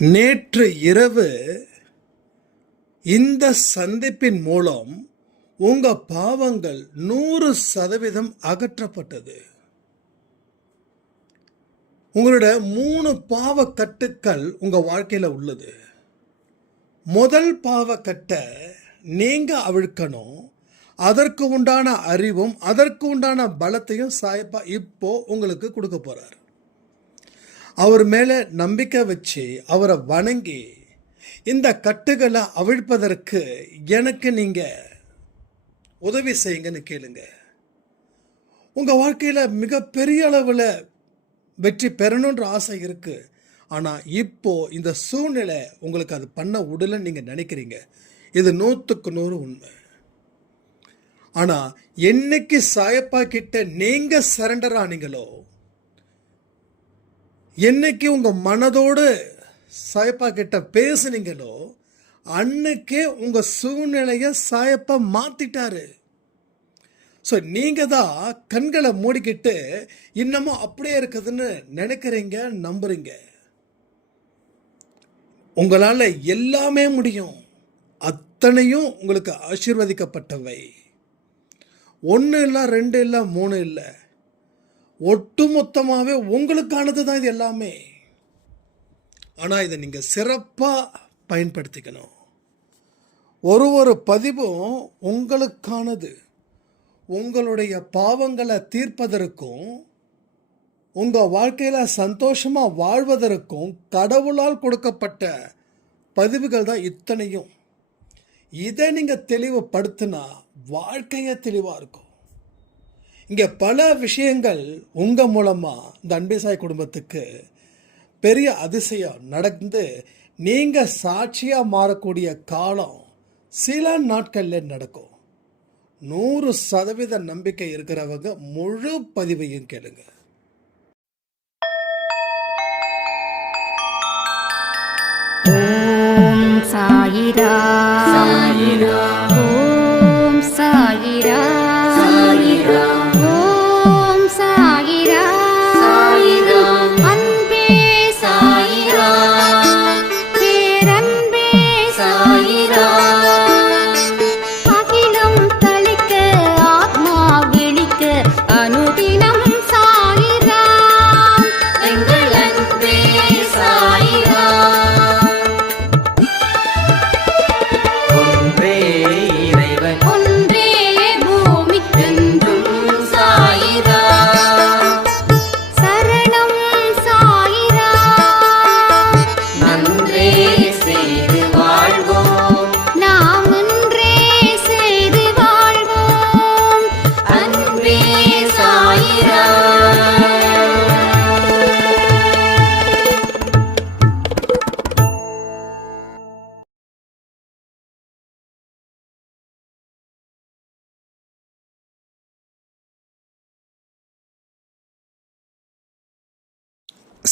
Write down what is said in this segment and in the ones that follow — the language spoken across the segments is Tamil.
நேற்று இரவு இந்த சந்திப்பின் மூலம் உங்க பாவங்கள் நூறு சதவீதம் அகற்றப்பட்டது. உங்களோட மூணு பாவ கட்டுக்கள் உங்க வாழ்க்கையில் உள்ளது. முதல் பாவ கட்டை நீங்க அவிழ்க்கணும் அதற்கு உண்டான அறிவும் அதற்கு உண்டான பலத்தையும் சாயப்பா இப்போ உங்களுக்கு கொடுக்க போறாரு. அவர் மேலே நம்பிக்கை வச்சு அவரை வணங்கி இந்த கட்டுகளை அவிழ்ப்பதற்கு எனக்கு நீங்கள் உதவி செய்யுங்கன்னு கேளுங்க. உங்கள் வாழ்க்கையில் மிகப்பெரிய அளவில் வெற்றி பெறணுன்ற ஆசை இருக்குது ஆனால் இப்போது இந்த சூழ்நிலை உங்களுக்கு அது பண்ண விடலன்னு நீங்கள் நினைக்கிறீங்க. இது நூற்றுக்கு நூறு உண்மை. ஆனால் என்னைக்கு சாயப்பா கிட்ட நீங்கள் சரண்டர் ஆனீங்களோ என்னைக்கு உங்கள் மனதோடு சாயப்பா கிட்ட பேசுனீங்களோ அன்னைக்கே உங்கள் சூழ்நிலையை சாயப்பா மாற்றிட்டாரு ஸோ நீங்கள் தான் கண்களை மூடிக்கிட்டு இன்னமும் அப்படியே இருக்குதுன்னு நினைக்கிறீங்க நம்புறீங்க. உங்களால் எல்லாமே முடியும். அத்தனையும் உங்களுக்கு ஆசீர்வதிக்கப்பட்டவை. ஒன்று இல்லை ரெண்டு இல்லை மூணு இல்லை. ஒட்டுமொத்தமாகவே உங்களுக்கானது தான் இது எல்லாமே. ஆனால் இதை நீங்கள் சிறப்பாக பயன்படுத்திக்கணும். ஒரு ஒரு பதிவும் உங்களுக்கானது. உங்களுடைய பாவங்களை தீர்ப்பதற்கும் உங்கள் வாழ்க்கையில் சந்தோஷமாக வாழ்வதற்கும் கடவுளால் கொடுக்கப்பட்ட பதிவுகள் தான் இத்தனையும். இதை நீங்கள் தெளிவுபடுத்தினா வாழ்க்கையே தெளிவாக இருக்கும். இங்கே பல விஷயங்கள் உங்கள் மூலமாக இந்த அன்பேசாய் குடும்பத்துக்கு பெரிய அதிசயம் நடந்து நீங்கள் சாட்சியாக மாறக்கூடிய காலம் சில நாட்களில் நடக்கும். நூறு சதவீத நம்பிக்கை இருக்கிறவங்க முழு பதிவையும் கேளுங்க. சாயிரா. சாயிரா.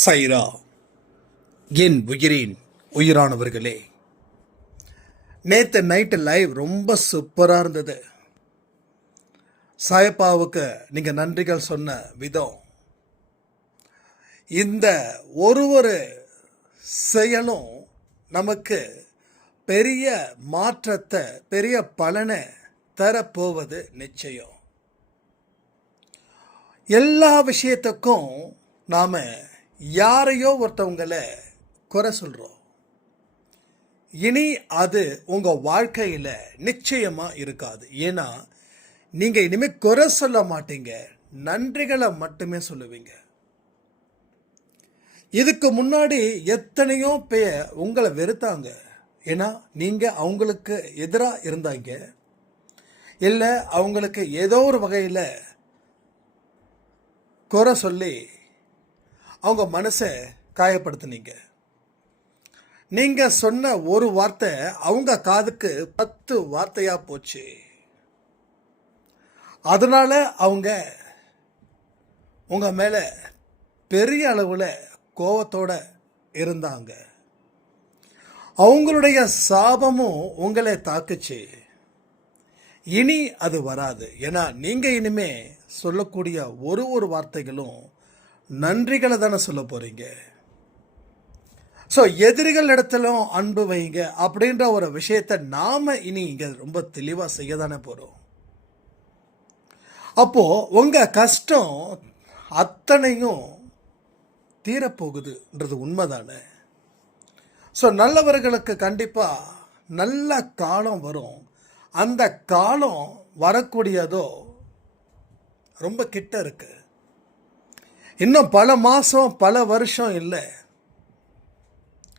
சைரா என் உயிரின் உயிரானவர்களே. நேற்று நைட்டு லைவ் ரொம்ப சூப்பராக இருந்தது. சாயப்பாவுக்கு நீங்கள் நன்றிகள் சொன்ன விதம் இந்த ஒரு ஒரு செயலும் நமக்கு பெரிய மாற்றத்தை பெரிய பலனை தரப்போவது நிச்சயம். எல்லா விஷயத்துக்கும் நாம் யாரையோ ஒருத்தவங்களை குறை சொல்கிறோம் இனி அது உங்கள் வாழ்க்கையில் நிச்சயமாக இருக்காது. ஏன்னா நீங்கள் இனிமேல் குறை சொல்ல மாட்டீங்க. நன்றிகளை மட்டுமே சொல்லுவீங்க. இதுக்கு முன்னாடி எத்தனையோ பேர் உங்களை வெறுத்தாங்க. ஏன்னா நீங்கள் அவங்களுக்கு எதிராக இருந்தாங்க. இல்லை அவங்களுக்கு ஏதோ ஒரு வகையில் குறை சொல்லி அவங்க மனசை காயப்படுத்துனீங்க. நீங்கள் சொன்ன ஒரு வார்த்தை அவங்க காதுக்கு பத்து வார்த்தையாக போச்சு. அதனால் அவங்க உங்கள் மேலே பெரிய அளவில் கோவத்தோடு இருந்தாங்க. அவங்களுடைய சாபமும் உங்களை தாக்குச்சு. இனி அது வராது. ஏன்னா நீங்கள் இனிமே சொல்லக்கூடிய ஒரு ஒரு வார்த்தைகளும் நன்றிகளை தானே சொல்ல போகிறீங்க ஸோ எதிரிகள் இடத்திலும் அன்பு வைங்க அப்படின்ற ஒரு விஷயத்தை நாம் இனி இங்கே ரொம்ப தெளிவாக செய்ய தானே போகிறோம் அப்போது உங்கள் கஷ்டம் அத்தனையும் தீரப்போகுதுன்றது உண்மைதானே? ஸோ நல்லவர்களுக்கு கண்டிப்பாக நல்ல காலம் வரும். அந்த காலம் வரக்கூடியதோ ரொம்ப கிட்ட இருக்குது இன்னும் பல மாதம் பல வருஷம் இல்லை.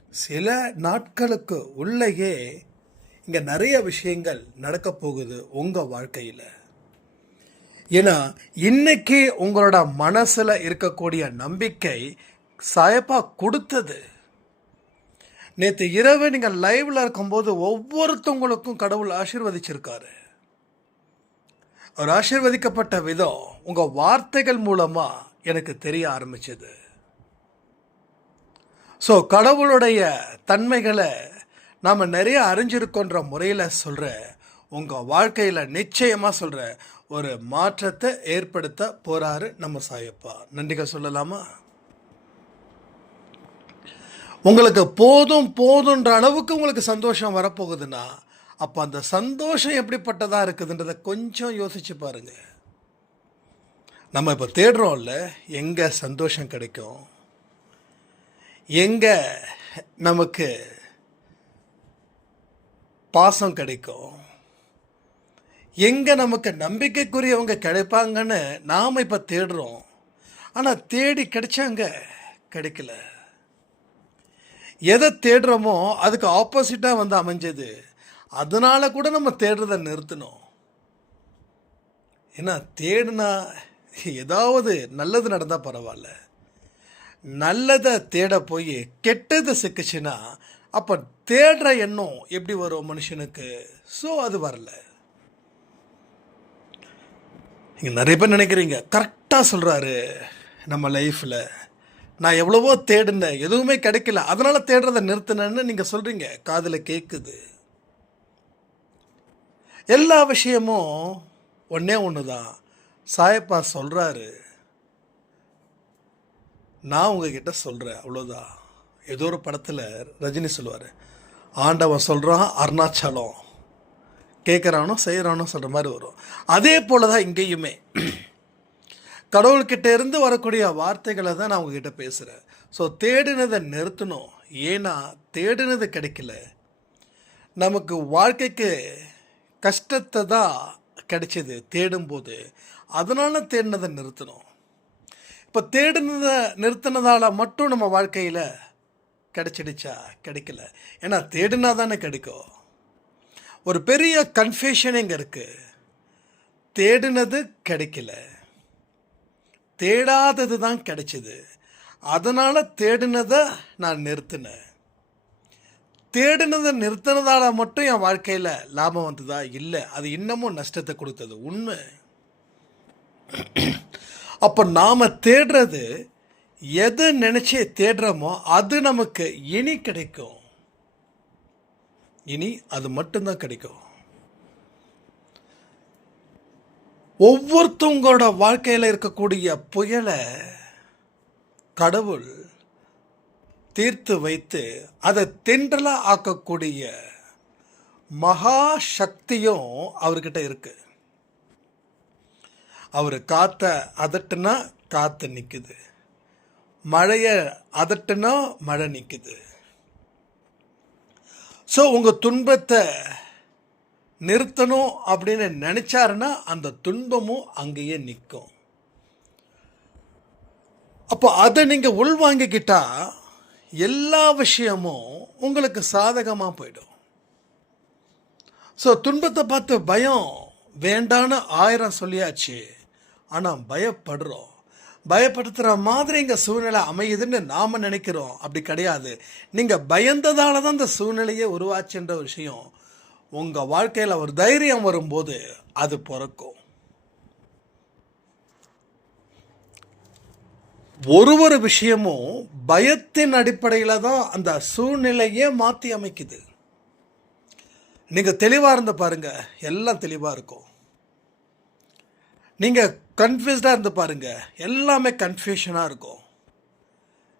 சில நாட்களுக்கு உள்ளேயே இங்கே நிறைய விஷயங்கள் நடக்க போகுது உங்கள் வாழ்க்கையில். ஏன்னா இன்னைக்கு உங்களோட மனசில் இருக்கக்கூடிய நம்பிக்கை சாயப்பா கொடுத்தது. நேற்று இரவு நீங்கள் லைவில் இருக்கும்போது ஒவ்வொருத்தவங்களுக்கும் கடவுள் ஆசீர்வதிச்சிருக்காரு. அவர் ஆசீர்வதிக்கப்பட்ட விதம் உங்கள் வார்த்தைகள் மூலமாக எனக்கு தெரிய ஆரம்பிச்சது. ஸோ கடவுளுடைய தன்மைகளை நாம் நிறைய அறிஞ்சிருக்கோன்ற முறையில் சொல்கிற உங்கள் வாழ்க்கையில் நிச்சயமாக சொல்கிற ஒரு மாற்றத்தை ஏற்படுத்த போகிறாரு நம்ம சாயப்பா. நன்றிகள் சொல்லலாமா? உங்களுக்கு போதும் போதுன்ற அளவுக்கு உங்களுக்கு சந்தோஷம் வரப்போகுதுன்னா அப்போ அந்த சந்தோஷம் எப்படிப்பட்டதாக இருக்குதுன்றதை கொஞ்சம் யோசிச்சு பாருங்கள் நம்ம இப்போ தேடுறோம்ல எங்கே சந்தோஷம் கிடைக்கும்? எங்கே நமக்கு பாசம் கிடைக்கும்? எங்கே நமக்கு நம்பிக்கைக்குரியவங்க கிடைப்பாங்கன்னு நாம் இப்போ தேடுறோம். ஆனால் தேடி கிடைச்சாங்க? கிடைக்கல. எதை தேடுறோமோ அதுக்கு ஆப்போசிட்டாக வந்து அமைஞ்சது. அதனால கூட நம்ம தேடுறதை நிறுத்தணும். ஏன்னா தேடினா ஏதாவது நல்லது நடந்தால் பரவாயில்ல. நல்லதை தேட போய் கெட்டது சிக்கிச்சுன்னா அப்போ தேடுற எண்ணம் எப்படி வரும் மனுஷனுக்கு? ஸோ அது வரல. நீங்கள் நிறைய பேர் நினைக்கிறீங்க கரெக்டாக சொல்கிறாரு நம்ம லைஃப்பில் நான் எவ்வளவோ தேடினேன் எதுவுமே கிடைக்கல. அதனால் தேடுறதை நிறுத்தினேன்னு நீங்கள் சொல்கிறீங்க காதில் கேட்குது எல்லா விஷயமும் ஒன்றே ஒன்று தான் சாயப்பா சொல்கிறாரு நான் உங்ககிட்ட சொல்கிறேன் அவ்வளோதான் ஏதோ ஒரு படத்தில் ரஜினி சொல்லுவார் ஆண்டவன் சொல்கிறான் அருணாச்சலம். கேட்குறானோ செய்கிறானோ சொல்கிற மாதிரி வரும். அதே போல் தான் இங்கேயுமே. கடவுள்கிட்ட இருந்து வரக்கூடிய வார்த்தைகளை தான் நான் உங்ககிட்ட பேசுகிறேன் ஸோ தேடினதை நிறுத்தணும். ஏன்னா தேடினது கிடைக்கல. நமக்கு வாழ்க்கைக்கு கஷ்டத்தை தான் கிடைச்சது தேடும்போது. அதனால் தேடினதை நிறுத்தணும். இப்போ தேடினதை நிறுத்தினதால் மட்டும் நம்ம வாழ்க்கையில் கிடைச்சிடுச்சா? கிடைக்கல. ஏன்னா தேடினா தானே கிடைக்கும். ஒரு பெரிய கன்ஃபியூஷன் இங்கே இருக்குது தேடினது கிடைக்கல. தேடாதது தான் கிடைச்சிது. அதனால் தேடினதை நான் நிறுத்தினேன். தேடினதை நிறுத்தினதால் மட்டும் என் வாழ்க்கையில் லாபம் வந்ததா? இல்லை. அது இன்னமும் நஷ்டத்தை கொடுத்தது. உண்மை. அப்போ நாம் தேடுறது எது நினச்சி தேடுறோமோ அது நமக்கு இனி கிடைக்கும். இனி அது மட்டும்தான் கிடைக்கும். ஒவ்வொருத்தவங்களோட வாழ்க்கையில் இருக்கக்கூடிய புயலை கடவுள் தீர்த்து வைத்து அதை தென்றலாக ஆக்கக்கூடிய மகா சக்தியும் அவர்கிட்ட இருக்கு. அவர் காத்த அதட்டுனா காத்து நிற்குது மழையை அதட்டுனா மழை நிற்குது ஸோ உங்கள் துன்பத்தை நிறுத்தணும் அப்படின்னு நினச்சாருன்னா அந்த துன்பமும் அங்கேயே நிற்கும். அப்போ அதை நீங்கள் உள்வாங்கிக்கிட்டா எல்லா விஷயமும் உங்களுக்கு சாதகமாக போயிடும். ஸோ துன்பத்தை பார்த்து பயம் வேண்டான்னு ஆயிரம் சொல்லியாச்சு. ஆனால் பயப்படுறோம். பயப்படுத்துகிற மாதிரி இங்கே சூழ்நிலை அமையுதுன்னு நாம் நினைக்கிறோம். அப்படி கிடையாது. நீங்கள் பயந்ததால் தான் இந்த சூழ்நிலையே உருவாச்சுன்ற விஷயம். உங்கள் வாழ்க்கையில் ஒரு தைரியம் வரும்போது அது பிறக்கும். ஒரு ஒரு விஷயமும் பயத்தின் அடிப்படையில் தான் அந்த சூழ்நிலையே மாற்றி அமைக்குது. நீங்கள் தெளிவாக இருந்த பாருங்கள் எல்லாம் தெளிவாக இருக்கும். நீங்கள் கன்ஃபியூஸ்டாக இருந்து பாருங்கள் எல்லாமே கன்ஃபியூஷனாக இருக்கும்.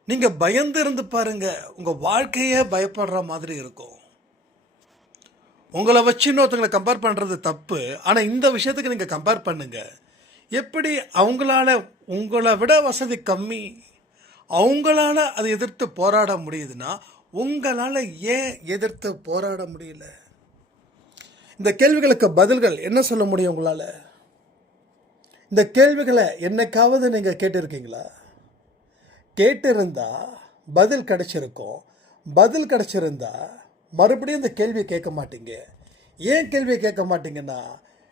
நீங்கள் பயந்து இருந்து பாருங்கள் உங்கள் வாழ்க்கையே பயப்படுற மாதிரி இருக்கும். உங்களை வச்சு இன்னொருத்தங்களை கம்பேர் பண்ணுறது தப்பு. ஆனால் இந்த விஷயத்துக்கு நீங்கள் கம்பேர் பண்ணுங்கள் எப்படி அவங்களால உங்களை விட வசதி கம்மி அவங்களால அதை எதிர்த்து போராட முடியுதுன்னா உங்களால் ஏன் எதிர்த்து போராட முடியல? இந்த கேள்விகளுக்கு பதில்கள் என்ன சொல்ல முடியும் உங்களால்? இந்த கேள்விகளை என்னைக்காவது நீங்கள் கேட்டிருக்கீங்களா? கேட்டிருந்தா பதில் கிடச்சிருக்கும். பதில் கிடச்சிருந்தா மறுபடியும் இந்த கேள்வியை கேட்க மாட்டீங்க. ஏன் கேள்வியை கேட்க மாட்டீங்கன்னா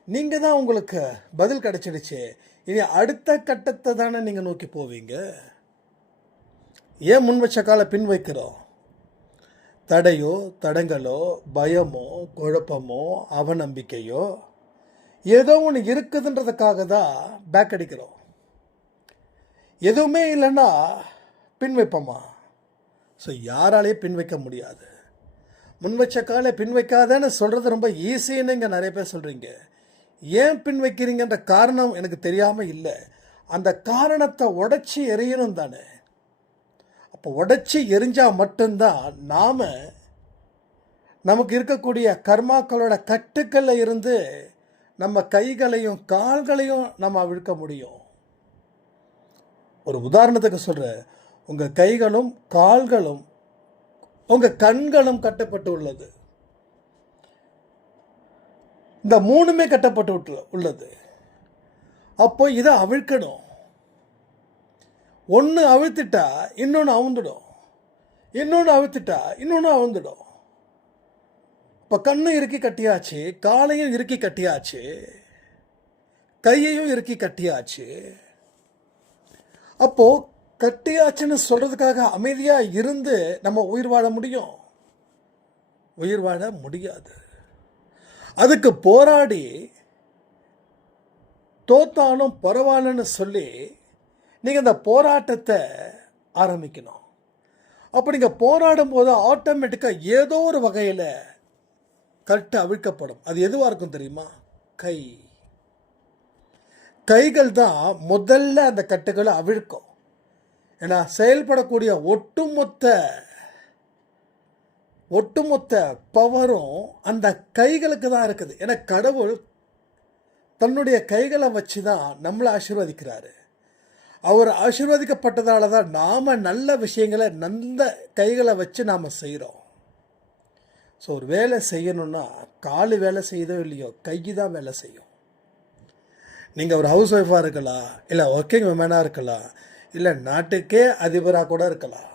நீங்கள் தான் உங்களுக்கு பதில் கிடச்சிடுச்சு. இனி அடுத்த கட்டத்தை தானே நீங்கள் நோக்கி போவீங்க? ஏன் முன் வச்ச காலை பின் வைக்கிறோம் தடையோ தடங்களோ பயமோ குழப்பமோ அவநம்பிக்கையோ ஏதோ ஒன்று இருக்குதுன்றதுக்காக தான் பேக் அடிக்கிறோம். எதுவுமே இல்லைன்னா பின் வைப்போமா? ஸோ யாராலையும் பின் வைக்க முடியாது. முன் வச்ச காலை பின் வைக்காதேன்னு சொல்கிறது ரொம்ப ஈஸின்னு இங்கே நிறைய பேர் சொல்கிறீங்க ஏன் பின் வைக்கிறீங்கன்ற காரணம் எனக்கு தெரியாமல் இல்லை. அந்த காரணத்தை உடச்சி எறியணும் தானே. அப்போ உடச்சி எரிஞ்சால் மட்டும்தான் நாம் நமக்கு இருக்கக்கூடிய கர்மாக்களோட கட்டுக்கல்ல இருந்து நம்ம கைகளையும் கால்களையும் நம்ம அவிழ்க்க முடியும். ஒரு உதாரணத்துக்கு சொல்கிறேன் உங்கள் கைகளும் கால்களும் உங்கள் கண்களும் கட்டப்பட்டு உள்ளது. இந்த மூணுமே கட்டப்பட்டு உள்ளது. அப்போ இதை அவிழ்க்கணும். ஒன்று அவிழ்த்துட்டா இன்னொன்று அவுந்துடும். இன்னொன்று அவிழ்த்துட்டா இன்னொன்று அவுந்துடும். இப்போ கண்ணு இறுக்கி கட்டியாச்சு காலையும் இறுக்கி கட்டியாச்சு கையையும் இறுக்கி கட்டியாச்சு. அப்போ கட்டியாச்சுன்னு சொல்றதுக்காக அமைதியாக இருந்து நம்ம உயிர் வாழ முடியும்? உயிர் வாழ முடியாது. அதுக்கு போராடி தோத்தாலும் பரவாயில்லன்னு சொல்லி நீங்கள் இந்த போராட்டத்தை ஆரம்பிக்கணும். அப்போ நீங்கள் போராடும் போது ஆட்டோமேட்டிக்காக ஏதோ ஒரு வகையில் கட்டு அவிழ்க்கப்படும். அது எதுவாக இருக்கும் தெரியுமா? கை. கைகள் தான் முதல்ல அந்த கட்டுகளை அவிழ்க்கும். ஏன்னா செயல்படக்கூடிய ஒட்டுமொத்த ஒட்டுமொத்த பவரும் அந்த கைகளுக்கு தான் இருக்குது. ஏன்னா கடவுள் தன்னுடைய கைகளை வச்சு தான் நம்மளை ஆசீர்வதிக்கிறாரு. அவர் ஆசீர்வதிக்கப்பட்டதால தான் நாம் நல்ல விஷயங்களை நல்ல கைகளை வச்சு நாம் செய்கிறோம் ஸோ ஒரு வேலை செய்யணும்னா காலு வேலை செய்யுதோ இல்லையோ கை தான் வேலை செய்யும். நீங்கள் ஒரு ஹவுஸ் ஒய்ஃபாக இருக்கலாம் இல்லை ஒர்க்கிங் உமனாக இருக்கலாம் இல்லை நாட்டுக்கே அதிபராக கூட இருக்கலாம்.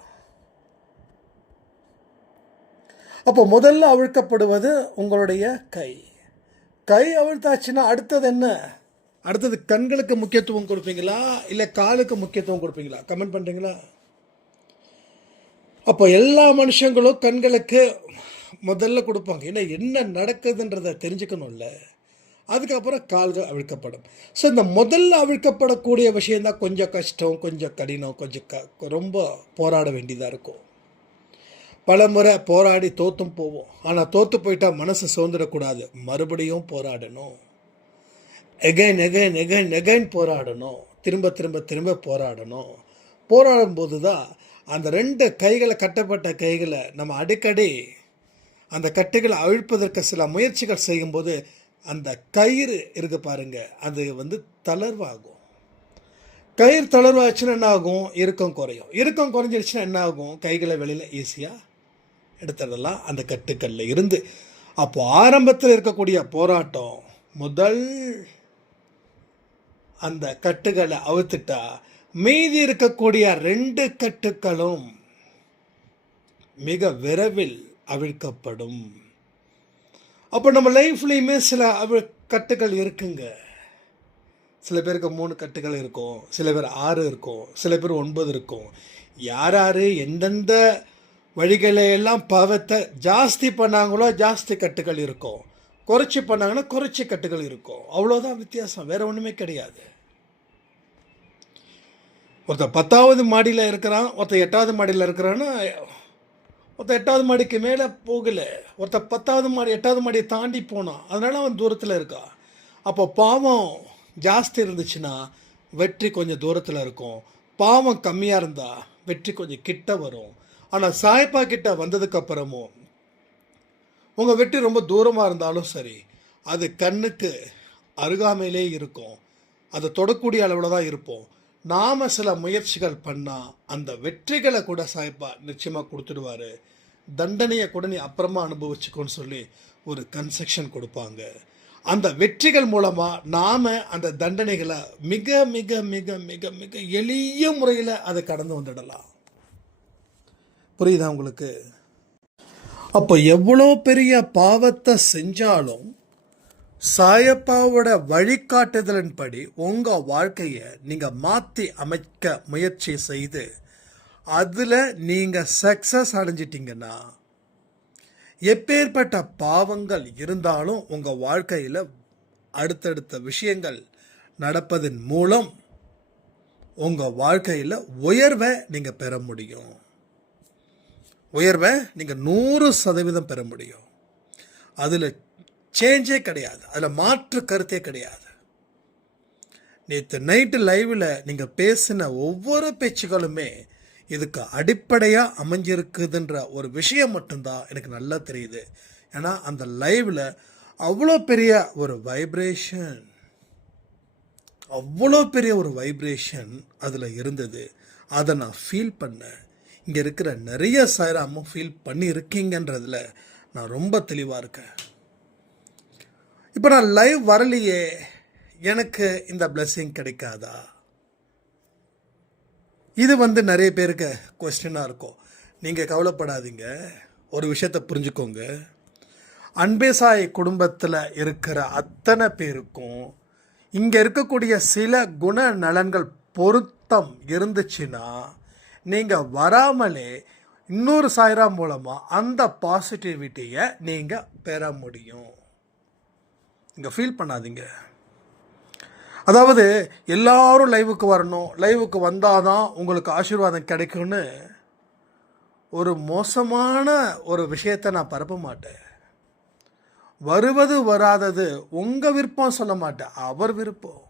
அப்போ முதல்ல அவிழ்க்கப்படுவது உங்களுடைய கை. கை அவிழ்த்தாச்சுன்னா அடுத்தது என்ன? அடுத்தது கண்களுக்கு முக்கியத்துவம் கொடுப்பீங்களா இல்லை காலுக்கு முக்கியத்துவம் கொடுப்பீங்களா? கமெண்ட் பண்ணுறீங்களா அப்போ எல்லா மனுஷங்களும் கண்களுக்கு முதல்ல கொடுப்பாங்க. ஏன்னா என்ன நடக்குதுன்றதை தெரிஞ்சுக்கணும்ல. அதுக்கப்புறம் கால்கள் அவிழ்க்கப்படும். ஸோ இந்த முதல்ல அவிழ்க்கப்படக்கூடிய விஷயந்தான் கொஞ்சம் கஷ்டம் கொஞ்சம் கடினம் கொஞ்சம் க ரொம்ப போராட வேண்டியதாக இருக்கும். பல முறை போராடி தோற்றும் போவோம். ஆனால் தோற்று போயிட்டால் மனசு சுதந்திரக்கூடாது மறுபடியும் போராடணும். எகைன் எகைன் எகைன் எகைன் போராடணும். திரும்ப திரும்ப திரும்ப போராடணும். போராடும் போது தான் அந்த ரெண்டு கைகளை கட்டப்பட்ட கைகளை நம்ம அடிக்கடி அந்த கட்டுகளை அவிழ்ப்பதற்கு சில முயற்சிகள் செய்யும்போது அந்த கயிறு இருக்கு பாருங்க அது வந்து தளர்வாகும். கயிறு தளர்வாச்சுன்னா என்ன ஆகும் இறுக்கம் குறையும். இறுக்கம் குறைஞ்சிருச்சுன்னா என்ன ஆகும் கைகளை வெளியில் ஈஸியாக எடுத்துடலாம் அந்த கட்டுக்கல்ல இருந்து. அப்போ ஆரம்பத்தில் இருக்கக்கூடிய போராட்டம் முதல் அந்த கட்டுகளை அவுத்துட்டா மீதி இருக்கக்கூடிய ரெண்டு கட்டுக்களும் மிக விரைவில் அவிழ்க்கப்படும். அப்போ நம்ம லைஃப்லேயுமே சில அவி கட்டுகள் இருக்குங்க. சில பேருக்கு மூணு கட்டுகள் இருக்கும். சில பேர் ஆறு இருக்கும். சில பேர் ஒன்பது இருக்கும். யார் யார் எந்தெந்த வழிகளையெல்லாம் பாவத்தை ஜாஸ்தி பண்ணாங்களோ ஜாஸ்தி கட்டுகள் இருக்கும். குறைச்சி பண்ணாங்கன்னா குறைச்சி கட்டுகள் இருக்கும். அவ்வளோதான் வித்தியாசம். வேறு ஒன்றுமே கிடையாது. ஒருத்தர் பத்தாவது மாடியில் இருக்கிறான் ஒருத்தர் எட்டாவது மாடியில் இருக்கிறான்னா ஒருத்தர் எட்டாவது மாடிக்கு மேலே போகலை. ஒருத்தர் பத்தாவது மாடி எட்டாவது மாடியை தாண்டி போனான். அதனால அவன் தூரத்தில் இருக்கா. அப்போ பாவம் ஜாஸ்தி இருந்துச்சுன்னா வெற்றி கொஞ்சம் தூரத்தில் இருக்கும். பாவம் கம்மியாக இருந்தால் வெற்றி கொஞ்சம் கிட்ட வரும். ஆனால் சாய்ப்பா கிட்ட வந்ததுக்கப்புறமும் உங்கள் வெற்றி ரொம்ப தூரமாக இருந்தாலும் சரி அது கண்ணுக்கு அருகாமையிலே இருக்கும். அதை தொடக்கூடிய அளவில் தான் இருப்போம். நாம் சில முயற்சிகள் பண்ணால் அந்த வெற்றிகளை கூட சாய்ப்பா நிச்சயமாக கொடுத்துடுவார். தண்டனையை கூட நீ அப்புறமா அனுபவிச்சுக்கோன்னு சொல்லி ஒரு கன்செக்ஷன் கொடுப்பாங்க. அந்த வெற்றிகள் மூலமாக நாம் அந்த தண்டனைகளை மிக மிக மிக மிக மிக எளிய முறையில் அதை கடந்து வந்துடலாம். புரியுதா உங்களுக்கு? அப்போ எவ்வளோ பெரிய பாவத்தை செஞ்சாலும் சாயப்பாவோட வழிகாட்டுதலின்படி உங்கள் வாழ்க்கையை நீங்கள் மாற்றி அமைக்க முயற்சி செய்து அதில் நீங்கள் சக்ஸஸ் அடைஞ்சிட்டிங்கன்னா எப்பேற்பட்ட பாவங்கள் இருந்தாலும் உங்கள் வாழ்க்கையில் அடுத்தடுத்த விஷயங்கள் நடப்பதன் மூலம் உங்கள் வாழ்க்கையில் உயர்வை நீங்கள் பெற முடியும். உயர்வை நீங்கள் நூறு சதவீதம் பெற முடியும். அதில் சேஞ்சே கிடையாது. அதில் மாற்று கருத்தே கிடையாது. நேற்று நைட்டு லைவில் நீங்கள் பேசின ஒவ்வொரு பேச்சுகளுமே இதுக்கு அடிப்படையாக அமைஞ்சிருக்குதுன்ற ஒரு விஷயம் மட்டும்தான் எனக்கு நல்லா தெரியுது. ஏன்னா அந்த லைவில் அவ்வளோ பெரிய ஒரு வைப்ரேஷன் அவ்வளோ பெரிய ஒரு வைப்ரேஷன் அதில் இருந்தது. அதை நான் ஃபீல் பண்ணேன். இங்கே இருக்கிற நிறைய சாய்ராமும் ஃபீல் பண்ணியிருக்கீங்கன்றதுல நான் ரொம்ப தெளிவாக இருக்கேன். இப்போ நான் லைவ் வரலையே எனக்கு இந்த பிளெஸ்ஸிங் கிடைக்காதா? இது வந்து நிறைய பேருக்கு கொஸ்டினாக இருக்கும். நீங்கள் கவலைப்படாதீங்க. ஒரு விஷயத்தை புரிஞ்சுக்கோங்க. அன்பேசாய் குடும்பத்தில் இருக்கிற அத்தனை பேருக்கும் இங்கே இருக்கக்கூடிய சில குண நலன்கள் பொருத்தம் இருந்துச்சுன்னா நீங்கள் வராமலே இன்னொரு சாய்ரா மூலமாக அந்த பாசிட்டிவிட்டியை நீங்கள் பெற முடியும். இங்கே ஃபீல் பண்ணாதீங்க. அதாவது எல்லாரும் லைவுக்கு வரணும். லைவுக்கு வந்தால் தான் உங்களுக்கு ஆசீர்வாதம் கிடைக்கும்னு ஒரு மோசமான ஒரு விஷயத்தை நான் பரப்ப மாட்டேன். வருவது வராதது உங்கள் விருப்பம் சொல்ல மாட்டேன். அவர் விருப்பம்.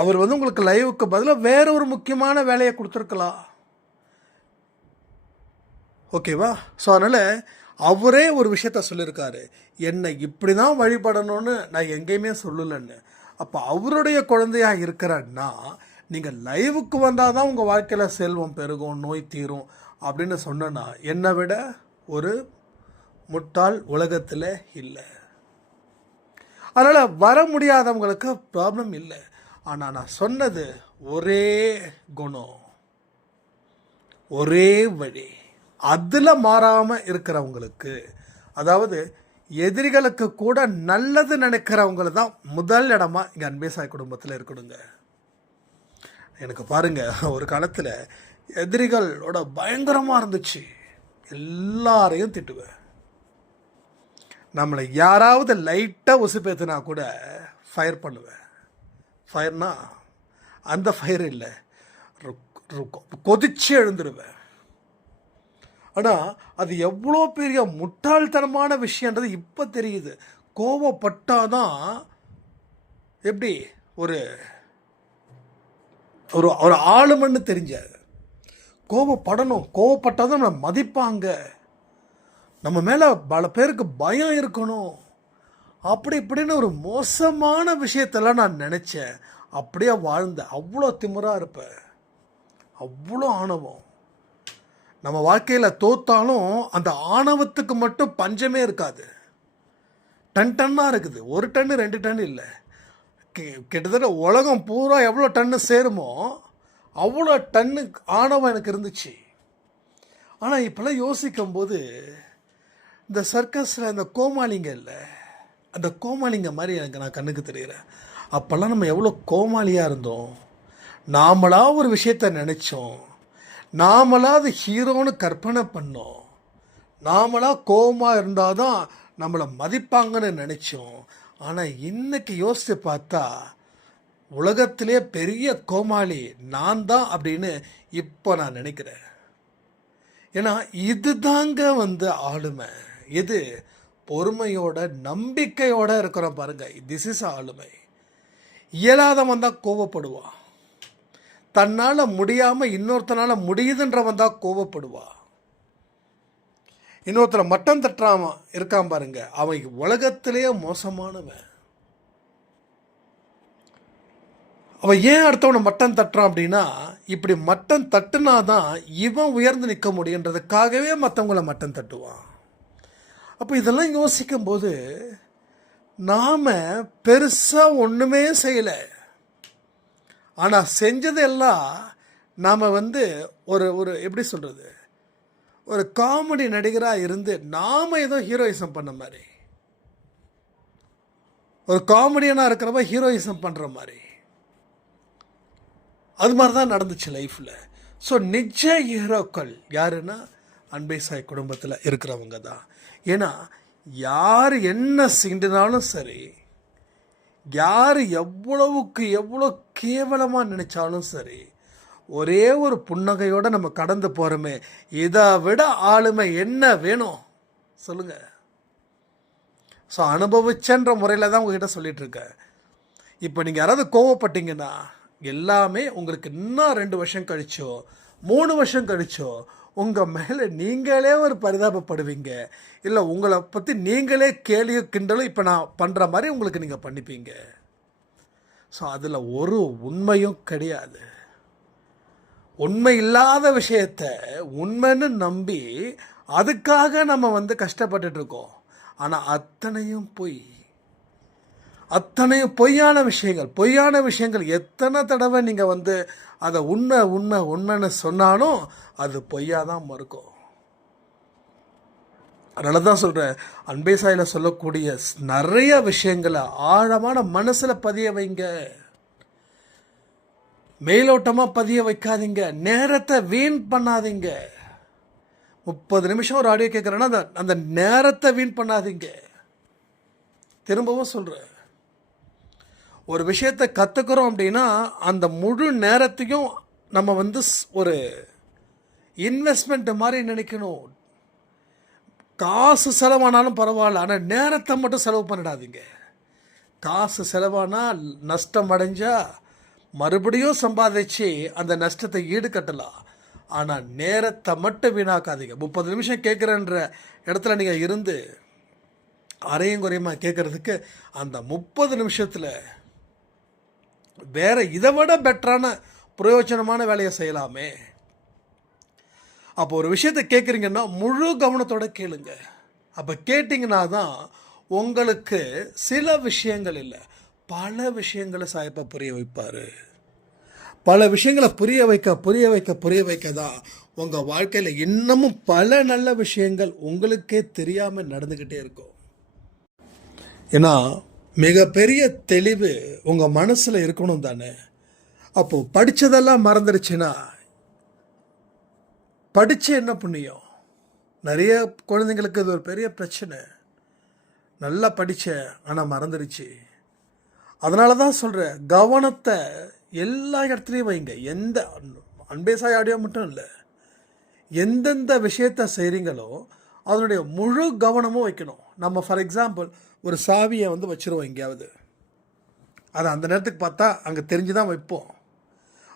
அவர் வந்து உங்களுக்கு லைவுக்கு பதிலாக வேற ஒரு முக்கியமான வேலையை கொடுத்துருக்கலாம். ஓகேவா ஸோ அதனால் அவரே ஒரு விஷயத்த சொல்லியிருக்காரு. என்னை இப்படி தான் வழிபடணும்னு நான் எங்கேயுமே சொல்லலைன்னு. அப்போ அவருடைய குழந்தையாக இருக்கிறன்னா நீங்கள் லைவுக்கு வந்தால் தான் உங்கள் வாழ்க்கையில் செல்வம் பெருகும் நோய் தீரும் அப்படின்னு சொன்னேன்னா என்னை விட ஒரு முட்டாள் உலகத்தில் இல்லை. அதனால் வர முடியாதவங்களுக்கு ப்ராப்ளம் இல்லை. ஆனால் நான் சொன்னது ஒரே குணம் ஒரே வழி. அதில் மாறாமல் இருக்கிறவங்களுக்கு அதாவது எதிரிகளுக்கு கூட நல்லது நினைக்கிறவங்கள தான் முதல் இடமா இங்கே அன்பேசாய் குடும்பத்தில் இருக்கணுங்க. எனக்கு பாருங்கள் ஒரு காலத்தில் எதிரிகளோட பயங்கரமாக இருந்துச்சு. எல்லாரையும் திட்டுவேன். நம்மளை யாராவது லைட்டாக உசுப்பேத்துனா கூட ஃபயர் பண்ணுவேன். ஃபயர்னா அந்த ஃபயர் இல்லை. ரு- கொதிச்சு எழுந்துருவேன். ஆனால் அது எவ்வளோ பெரிய முட்டாள்தனமான விஷயன்றது இப்போ தெரியுது. கோவப்பட்டால் தான் எப்படி ஒரு ஒரு ஒரு ஆளுமன்னு தெரிஞ்ச கோவப்படணும். கோவப்பட்டால் தான் நம்மளை மதிப்பாங்க. நம்ம மேலே பல பேருக்கு பயம் இருக்கணும். அப்படி இப்படின்னு ஒரு மோசமான விஷயத்தெல்லாம் நான் நினச்சேன். அப்படியே வாழ்ந்தேன் அவ்வளோ திமிராக இருப்பேன். அவ்வளோ ஆணவம். நம்ம வாழ்க்கையில் தோத்தாலும் அந்த ஆணவத்துக்கு மட்டும் பஞ்சமே இருக்காது. டன் டன்னாக இருக்குது. ஒரு டன்னு ரெண்டு டன் இல்லை. கிட்டத்தட்ட உலகம் பூரா எவ்வளோ டன்னு சேருமோ அவ்வளோ டன்னு ஆணவம் எனக்கு இருந்துச்சு. ஆனால் இப்போல்லாம் யோசிக்கும்போது இந்த சர்க்கஸில் இந்த கோமாளிங்க இல்லை அந்த கோமாளிங்க மாதிரி எனக்கு நான் கண்ணுக்கு தெரிகிறேன் அப்போல்லாம் நம்ம எவ்வளோ கோமாளியாக இருந்தோம். நாமளாக ஒரு விஷயத்த நினச்சோம். நாமளா அது ஹீரோன்னு கற்பனை பண்ணோம். நாமளா கோபமாக இருந்தால் தான் நம்மளை மதிப்பாங்கன்னு நினச்சோம். ஆனால் இன்னைக்கு யோசித்து பார்த்தா உலகத்திலே பெரிய கோமாளி நான் தான் அப்படின்னு இப்போ நான் நினைக்கிறேன். ஏன்னா இதுதாங்க வந்து ஆளுமை. இது பொறுமையோட நம்பிக்கையோட இருக்கிறோம் பாருங்க. திஸ் இஸ் ஆளுமை. இயலாதவன் தான் கோவப்படுவான். தன்னால் முடியாமல் இன்னொருத்தனால் முடியுதுன்றவன் தான் கோபப்படுவா இன்னொருத்தரை மட்டம் தட்டுறாம இருக்கான் பாருங்க அவன் உலகத்திலேயே மோசமானவன். அவன் ஏன் அடுத்தவனை மட்டம் தட்டுறான் அப்படின்னா இப்படி மட்டம் தட்டுனாதான் இவன் உயர்ந்து நிற்க முடியுன்றதுக்காகவே மற்றவங்கள மட்டம் தட்டுவான். அப்போ இதெல்லாம் யோசிக்கும்போது நாம் பெருசாக ஒன்றுமே செய்யலை. ஆனால் செஞ்சதெல்லாம் நாம் வந்து ஒரு ஒரு எப்படி சொல்கிறது ஒரு காமெடி நடிகராக இருந்து நாம் ஏதோ ஹீரோயிசம் பண்ண மாதிரி. ஒரு காமெடியனாக இருக்கிறப்ப ஹீரோயிசம் பண்ணுற மாதிரி. அது மாதிரி தான் நடந்துச்சு லைஃப்பில் ஸோ நிஜ ஹீரோக்கள் யாருன்னா அன்பை சாய் குடும்பத்தில் இருக்கிறவங்க தான் ஏன்னா யார் என்ன சிண்டினாலும் சரி யார் எவ்வளவுக்கு எவ்வளோ கேவலமாக நினச்சாலும் சரி ஒரே ஒரு புன்னகையோடு நம்ம கடந்து போகிறோமே இதை விட ஆளுமை என்ன வேணும்? சொல்லுங்கள் ஸோ அனுபவிச்சன்ற முறையில் தான் உங்ககிட்ட சொல்லிகிட்ருக்கேன் இருக்கேன் இப்போ நீங்கள் யாராவது கோவப்பட்டீங்கன்னா எல்லாமே உங்களுக்கு இன்னும் ரெண்டு வருஷம் கழிச்சோ மூணு வருஷம் கழிச்சோ உங்கள் மேலே நீங்களே ஒரு பரிதாபப்படுவீங்க. இல்லை உங்களை பற்றி நீங்களே கேலியும் கிண்டலும் இப்போ நான் பண்ணுற மாதிரி உங்களுக்கு நீங்கள் பண்ணிப்பீங்க. ஸோ அதில் ஒரு உண்மையும் கிடையாது. உண்மை இல்லாத விஷயத்த உண்மைன்னு நம்பி அதுக்காக நம்ம வந்து கஷ்டப்பட்டுட்டு இருக்கோம். ஆனால் அத்தனையும் போய் அத்தனையும் பொய்யான விஷயங்கள் பொய்யான விஷயங்கள். எத்தனை தடவை நீங்கள் வந்து அதை உண்மை உண்மை உண்மைன்னு சொன்னாலும் அது பொய்யாக தான் மறுக்கும். அதனால தான் சொல்கிறேன் அன்பே சாயில் சொல்லக்கூடிய நிறைய விஷயங்களை ஆழமான மனசில் பதிய வைங்க. மேலோட்டமாக பதிய வைக்காதீங்க. நேரத்தை வீண் பண்ணாதீங்க. முப்பது நிமிஷம் ஒரு ஆடியோ கேட்குறேன்னா அந்த அந்த நேரத்தை வீண் பண்ணாதீங்க. திரும்பவும் சொல்கிறேன் ஒரு விஷயத்தை கற்றுக்குறோம் அப்படின்னா அந்த முழு நேரத்தையும் நம்ம வந்து ஸ்- ஒரு இன்வெஸ்ட்மெண்ட் மாதிரி நினைக்கணும். காசு செலவானாலும் பரவாயில்ல ஆனால் நேரத்தை மட்டும் செலவு பண்ணிடாதீங்க. காசு செலவானால் நஷ்டம் அடைஞ்சால் மறுபடியும் சம்பாதிச்சு அந்த நஷ்டத்தை ஈடுகட்டலாம். ஆனால் நேரத்தை மட்டும் வீணாக்காதீங்க. முப்பது நிமிஷம் கேட்குறன்ற இடத்துல நீங்கள் இருந்து அரையும் குறையுமா கேட்குறதுக்கு அந்த முப்பது நிமிஷத்தில் வேற இதை விட பெட்டரான பிரயோஜனமான வேலையை செய்யலாமே. அப்போ ஒரு விஷயத்தை கேட்குறீங்கன்னா முழு கவனத்தோட கேளுங்க. அப்போ கேட்டிங்கன்னா தான் உங்களுக்கு சில விஷயங்கள் இல்லை பல விஷயங்களை சாயப்பா புரிய வைப்பார். பல விஷயங்களை புரிய வைக்க புரிய வைக்க புரிய வைக்க தான் உங்கள் வாழ்க்கையில் இன்னமும் பல நல்ல விஷயங்கள் உங்களுக்கே தெரியாமல் நடந்துக்கிட்டே இருக்கும். ஏன்னா மிகப்பெரிய தெளிவு உங்கள் மனசில் இருக்கணும் தானே? அப்போது படித்ததெல்லாம் மறந்துடுச்சுன்னா படித்து என்ன புண்ணியம்? நிறைய குழந்தைங்களுக்கு இது ஒரு பெரிய பிரச்சனை. நல்லா படித்தேன் ஆனால் மறந்துடுச்சு அதனால தான் சொல்கிறேன் கவனத்தை எல்லா இடத்துலையும் வைங்க. எந்த அன்பேசாய் ஆடியோ மட்டும் இல்லை எந்தெந்த விஷயத்த செய்கிறீங்களோ அதனுடைய முழு கவனமும் வைக்கணும். நம்ம ஃபார் எக்ஸாம்பிள் ஒரு சாவியை வந்து வச்சுருவோம் எங்கேயாவது. அதை அந்த நேரத்துக்கு பார்த்தா அங்கே தெரிஞ்சு தான் வைப்போம்.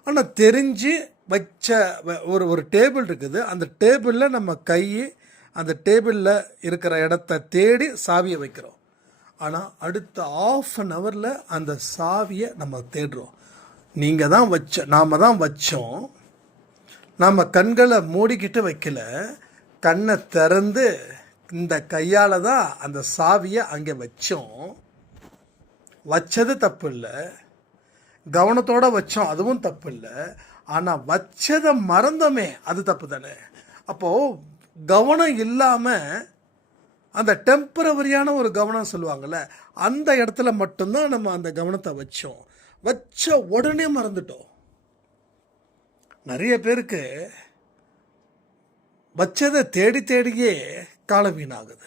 ஆனால் தெரிஞ்சு வச்ச வ- ஒரு ஒரு டேபிள் இருக்குது. அந்த டேபிளில் நம்ம கை அந்த டேபிளில் இருக்கிற இடத்த தேடி சாவியை வைக்கிறோம். ஆனால் அடுத்த ஆஃப் அன் ஹவரில் அந்த சாவியை நம்ம தேடுறோம். நீங்கள் தான் வச்ச நாம் தான் வச்சோம். நாம் கண்களை மூடிக்கிட்டு வைக்கல. கண்ணை திறந்து இந்த கையால் தான் அந்த சாவியை அங்கே வச்சோம். வச்சது தப்பு இல்லை கவனத்தோடு வச்சோம் அதுவும் தப்பு இல்லை ஆனால் வச்சதை மறந்தோமே அது தப்பு தானே அப்போது கவனம் இல்லாமல் அந்த டெம்பரவரியான ஒரு கவனம் சொல்லுவாங்கள்ல அந்த இடத்துல மட்டும்தான் நம்ம அந்த கவனத்தை வச்சோம். வச்ச உடனே மறந்துட்டோம். நிறைய பேருக்கு வச்சதை தேடி தேடியே காலம் வீணாகுது.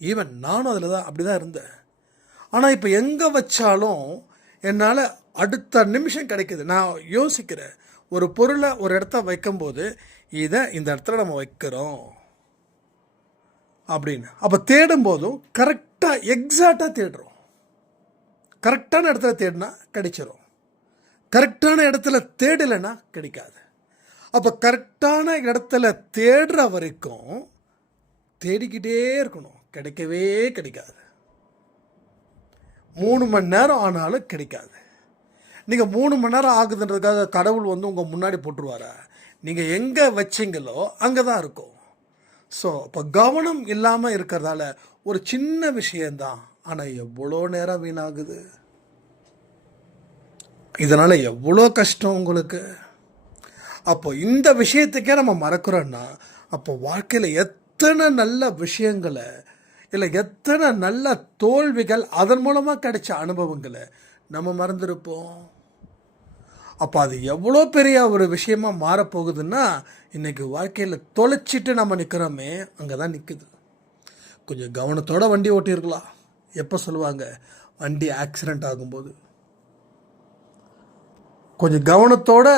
ஈவன் நானும் அதில் தான் அப்படி தான் இருந்தேன். ஆனால் இப்போ எங்கே வச்சாலும் என்னால் அடுத்த நிமிஷம் கிடைக்குது. நான் யோசிக்கிறேன் ஒரு பொருளை ஒரு இடத்த வைக்கும்போது இதை இந்த இடத்துல நம்ம வைக்கிறோம். அப்படின்னு. அப்போ தேடும் போதும் கரெக்டாக எக்ஸாக்டாக தேடுறோம். கரெக்டான இடத்துல தேடினா கிடைச்சிரும். கரெக்டான இடத்துல தேடலைன்னா கிடைக்காது. அப்போ கரெக்டான இடத்துல தேடுற வரைக்கும் தேடிக்கிட்டே இருக்கணும். கிடைக்கவே கிடைக்காது. மூணு மணி நேரம் ஆனாலும் கிடைக்காது. நீங்கள் மூணு மணி நேரம் ஆகுதுன்றதுக்காக கடவுள் வந்து உங்கள் முன்னாடி போட்டுருவாரா? நீங்கள் எங்கே வச்சீங்களோ அங்கே தான் இருக்கும். ஸோ இப்போ கவனம் இல்லாமல் இருக்கிறதால ஒரு சின்ன விஷயந்தான் ஆனால் எவ்வளோ நேரம் வீணாகுது? இதனால் எவ்வளோ கஷ்டம் உங்களுக்கு? அப்போ இந்த விஷயத்துக்கே நம்ம மறக்கிறோன்னா அப்போ வாழ்க்கையில் எத்தனை நல்ல விஷயங்களை இல்லை எத்தனை நல்ல தோல்விகள் அதன் மூலமாக கிடைச்ச அனுபவங்களை நம்ம மறந்துருப்போம்? அப்போ அது எவ்வளோ பெரிய ஒரு விஷயமா மாறப்போகுதுன்னா இன்றைக்கி வாழ்க்கையில் தொலைச்சிட்டு நம்ம நிற்கிறோமே அங்கே தான் நிற்குது கொஞ்சம் கவனத்தோட வண்டி ஓட்டியிருக்கலாம். எப்போ சொல்லுவாங்க? வண்டி ஆக்சிடெண்ட் ஆகும்போது. கொஞ்சம் கவனத்தோட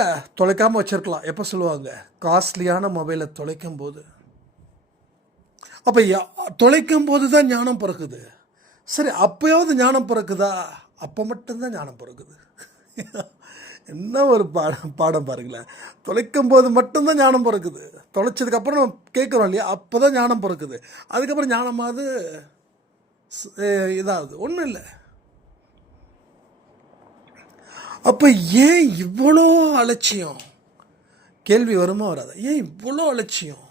தொலைக்காமல் வச்சுருக்கலாம். எப்போ சொல்லுவாங்க? காஸ்ட்லியான மொபைலை தொலைக்கும் போது அப்போ தொலைக்கும் போது தான் ஞானம் பிறக்குது. சரி அப்போயாவது ஞானம் பிறக்குதா? அப்போ மட்டும்தான் ஞானம் பிறக்குது. என்ன ஒரு பாடம் பாடம் பாருங்களேன். தொலைக்கும் போது மட்டும்தான் ஞானம் பிறக்குது. தொலைச்சதுக்கப்புறம் நம்ம கேட்குறோம் இல்லையா? அப்போ தான் ஞானம் பிறக்குது. அதுக்கப்புறம் ஞானமாவது இதாகுது. ஒன்றும் இல்லை. அப்போ ஏன் இவ்வளோ அலட்சியம்? கேள்வி வருமா வராது? ஏன் இவ்வளோ அலட்சியம்?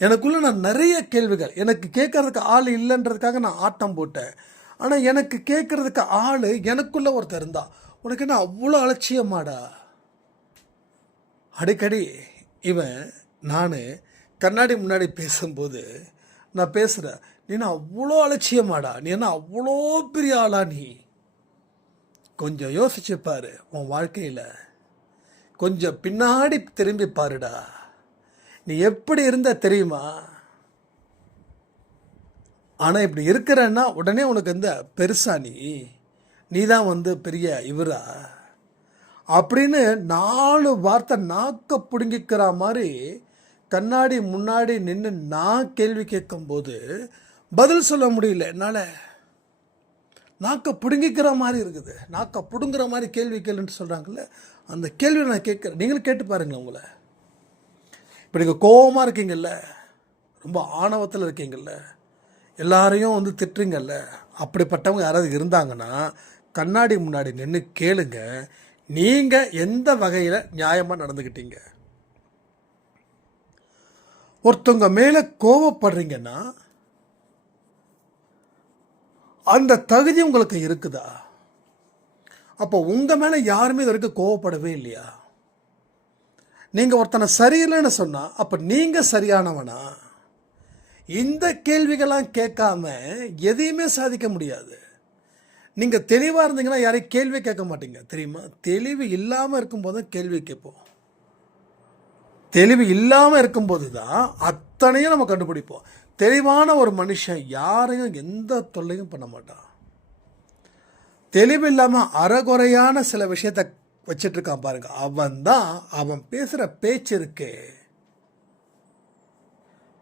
எனக்குள்ளே நான் நிறைய கேள்விகள். எனக்கு கேட்கறதுக்கு ஆள் இல்லைன்றதுக்காக நான் ஆட்டம் போட்டேன். ஆனால் எனக்கு கேட்கறதுக்கு ஆள் எனக்குள்ளே ஒருத்தர் இருந்தா. உனக்கு என்ன அவ்வளோ அலட்சியமாடா? அடிக்கடி இவன் நான் கண்ணாடி முன்னாடி பேசும்போது நான் பேசுகிறேன் நீ என்ன அவ்வளோ அலட்சியமாடா? நீ என்ன அவ்வளோ பெரிய ஆளா நீ? கொஞ்சம் யோசிச்சு பாரு உன் வாழ்க்கையில். கொஞ்சம் பின்னாடி திரும்பி பாருடா. நீ எப்படி இருந்தால் தெரியுமா? ஆனால் இப்படி இருக்கிறன்னா உடனே உனக்கு இந்த பெருசா நீ. நீ தான் வந்து பெரிய இவரா. அப்படின்னு நாலு வார்த்தை நாக்க பிடுங்கிக்கிற மாதிரி கண்ணாடி முன்னாடி நின்று நான் கேள்வி கேட்கும்போது பதில் சொல்ல முடியல. என்னால்? நாக்கை பிடுங்கிக்கிற மாதிரி இருக்குது. நாக்கை பிடுங்குற மாதிரி கேள்வி கேளுன்னு சொல்கிறாங்கல்ல அந்த கேள்வியை நான் கேட்குறேன். நீங்களும் கேட்டு பாருங்களேன் உங்களை. இப்போ நீங்கள் கோபமாக இருக்கீங்கல்ல ரொம்ப ஆணவத்தில் இருக்கீங்கல்ல எல்லாரையும் வந்து திட்டுறீங்கல்ல அப்படிப்பட்டவங்க யாராவது இருந்தாங்கன்னா கண்ணாடி முன்னாடி நின்று கேளுங்க. நீங்கள் எந்த வகையில் நியாயமாக நடந்துக்கிட்டீங்க ஒருத்தவங்க மேலே கோவப்படுறீங்கன்னா அந்த தகுதி உங்களுக்கு இருக்குதா? அப்போ உங்கள் மேலே யாருமே இது வரைக்கும் கோவப்படவே இல்லையா? நீங்கள் ஒருத்தனை சரியில்லைன்னு சொன்னால் அப்போ நீங்கள் சரியானவனா? இந்த கேள்விகள்லாம் கேட்காம எதையுமே சாதிக்க முடியாது. நீங்கள் தெளிவாக இருந்தீங்கன்னா யாரையும் கேள்வி கேட்க மாட்டீங்க. தெரியுமா? தெளிவு இல்லாமல் இருக்கும்போது கேள்வி கேட்போம். தெளிவு இல்லாமல் இருக்கும்போது தான் அத்தனையும் நம்ம கண்டுபிடிப்போம். தெளிவான ஒரு மனுஷன் யாரையும் எந்த தொல்லையும் பண்ண மாட்டான். தெளிவு இல்லாமல் அறகுறையான சில விஷயத்தை வச்சிட்ருக்கான் பாருங்க. அவன் தான் அவன் பேசுகிற பேச்சு இருக்கே.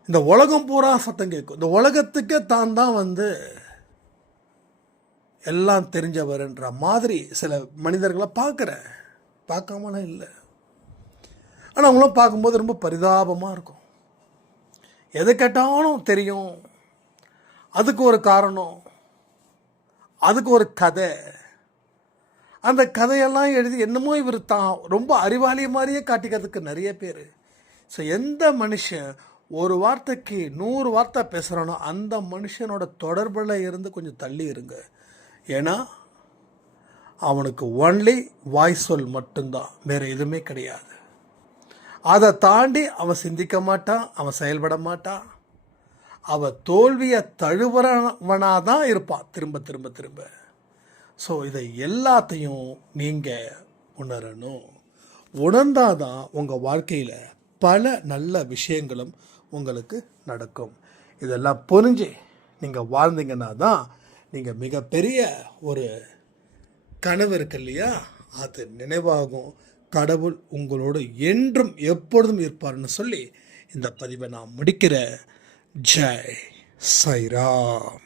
இந்த உலகம் பூரா சத்தம் கேட்கும். இந்த உலகத்துக்கே தான் தான் வந்து எல்லாம் தெரிஞ்சவர்ன்ற மாதிரி சில மனிதர்களை பார்க்குறேன். பார்க்காமலாம் இல்லை. ஆனால் அவங்களாம் பார்க்கும்போது ரொம்ப பரிதாபமாக இருக்கும். எது கேட்டாலும் தெரியும். அதுக்கு ஒரு காரணம். அதுக்கு ஒரு கதை. அந்த கதையெல்லாம் எழுதி என்னமோ இவர் தான் ரொம்ப அறிவாளி மாதிரியே காட்டிக்கிறதுக்கு நிறைய பேர். ஸோ எந்த மனுஷன் ஒரு வார்த்தைக்கு நூறு வார்த்தை பேசுகிறானோ அந்த மனுஷனோட தொடர்பில் இருந்து கொஞ்சம் தள்ளி இருங்க. ஏன்னா அவனுக்கு ஒன்லி வாய் சொல் மட்டும்தான். வேறு எதுவுமே கிடையாது. அதை தாண்டி அவன் சிந்திக்க மாட்டான் அவன் செயல்பட மாட்டான். அவன் தோல்வியை தழுவுறவனாக தான் இருப்பான். திரும்ப திரும்ப திரும்ப. ஸோ இதை எல்லாத்தையும் நீங்கள் உணரணும். உணர்ந்தாதான் உங்கள் வாழ்க்கையில் பல நல்ல விஷயங்களும் உங்களுக்கு நடக்கும். இதெல்லாம் புரிஞ்சு நீங்கள் வாழ்ந்தீங்கன்னா தான் நீங்கள் மிகப்பெரிய ஒரு கனவு இருக்கு இல்லையா? அது நினைவாகும். கடவுள் உங்களோடு என்றும் எப்பொழுதும் இருப்பார்னு சொல்லி இந்த பதிவை நான் முடிக்கிறேன் ஜெய் சைராம்